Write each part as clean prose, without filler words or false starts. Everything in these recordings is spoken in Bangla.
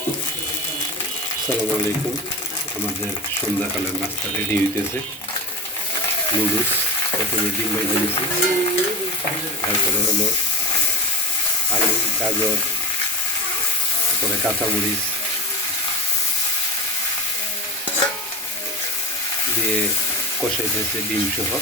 আসসালামু আলাইকুম। আমাদের সন্ধ্যাকালের নাস্তা রেডি হইতেছে। নুডলস প্রথমে ডিম ভেজে নিয়েছি, তারপরে হলো আলু, গাজর, তারপরে কাঁচামরিচ দিয়ে কষাইতেছে ডিম সহ।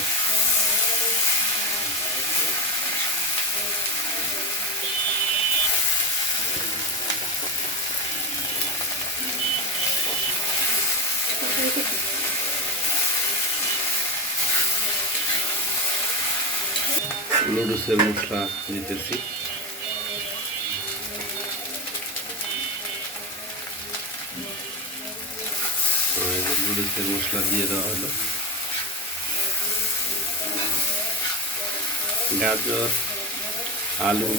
নুডলসের মশলা দিতেছি। নুডলসের মশলা দিয়ে দেওয়া হলো। গাজর, আলু,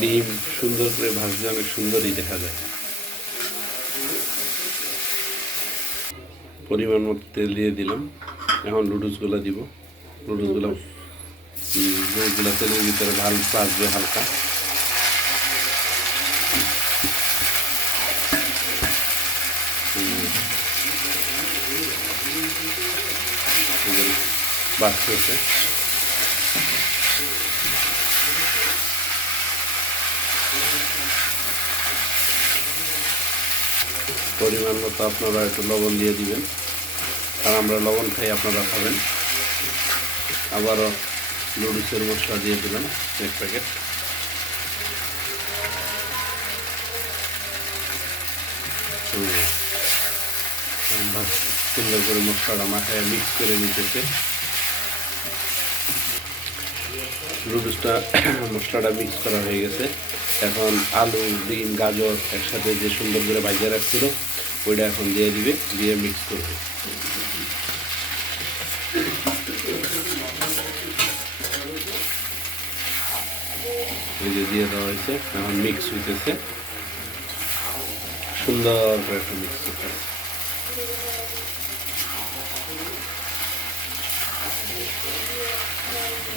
ডিম সুন্দর করে ভাজলে অনেক সুন্দরই দেখা যায়। পরিমাণ মতো তেল দিয়ে দিলাম। এখন নুডলসগুলো দিব। নুডলসগুলো তেলের ভিতরে ভাজবে হালকা। বাড়তেছে। পরিমাণ মতো আপনারা একটু লবণ দিয়ে দিবেন, কারণ আমরা লবণ খাই, আপনারা খাবেন। আবারও নুডলসের মশলা দিয়ে দিলাম 1 প্যাকেট। সুন্দর করে মশলাটা মাখায় মিক্স করে নিতেছে। নুডলসটা মশলাটা মিক্স করা হয়ে গেছে। এখন আলু, ডিম, গাজর একসাথে যে সুন্দর করে ভাজা রাখছিল ওইটা এখন দিয়ে দিবে, দিয়ে মিক্স করবে। এই যে দিয়ে দেওয়া হয়েছে, এখন মিক্স হইতেছে সুন্দর করে একটা মিক্স করতে।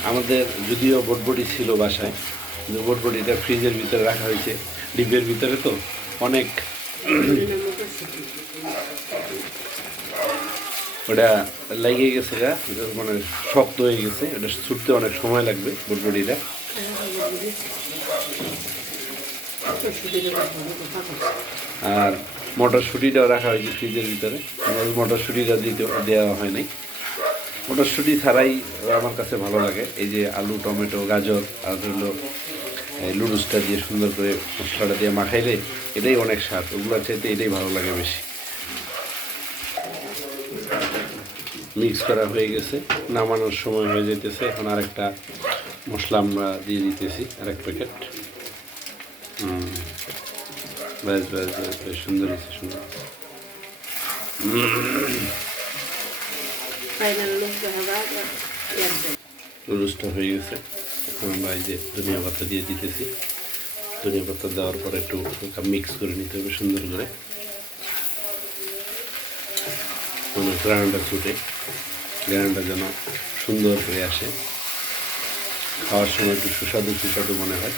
আমাদের যদিও বটবটি ছিল বাসায়, কিন্তু বটবটিটা ফ্রিজের ভিতরে রাখা হয়েছে, ডিপের ভিতরে, তো অনেক ওটা লেগে গেছে, মানে শক্ত হয়ে গেছে। ওটা ছুটতে অনেক সময় লাগবে বটবটিটা। আর মটরশুঁটিটাও রাখা হয়েছে ফ্রিজের ভিতরে। মটরশুঁটিটা দেওয়া হয় নাই। মটরশুঁটি ছাড়াই আমার কাছে ভালো লাগে। এই যে আলু, টমেটো, গাজর আর হলো নুডলসটা দিয়ে সুন্দর করে মশলাটা দিয়ে মাখাইলে এটাই অনেক স্বাদ। ওগুলোর চাইতে এটাই ভালো লাগে বেশি। মিক্স করা হয়ে গেছে, নামানোর সময় হয়ে যেতেছে। এখন আরেকটা মশলা আমরা দিয়ে দিতেছি, আরেক প্যাকেট। ব্যাস ব্যাস ব্যাস বেশ সুন্দর হয়েছে, সুন্দর। নুডলসটা হয়ে গেছে। এখন আমরা এই যে ধনিয়া পাতা দিয়ে দিতেছি। ধনিয়া পাতা দেওয়ার পর একটু মিক্স করে নিতে হবে সুন্দর করে, মানে গ্রানটা ছুটে, গ্রানটা যেন সুন্দর হয়ে আসে। খাওয়ার সময় একটু সুস্বাদু সুস্বাদু মনে হয়।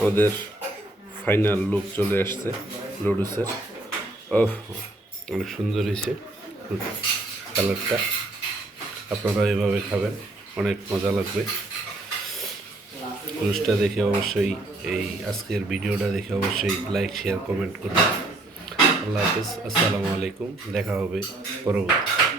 আমাদের ফাইনাল লুক চলে আসছে নুডলসের। অনেক সুন্দর হয়েছে কালারটা। আপনারা এভাবে খাবেন, অনেক মজা লাগবে। নুডলসটা দেখে অবশ্যই, এই আজকের ভিডিওটা দেখে অবশ্যই লাইক, শেয়ার, কমেন্ট করবেন। আল্লাহ হাফেজ, আসসালামু আলাইকুম। দেখা হবে পরবর্তী।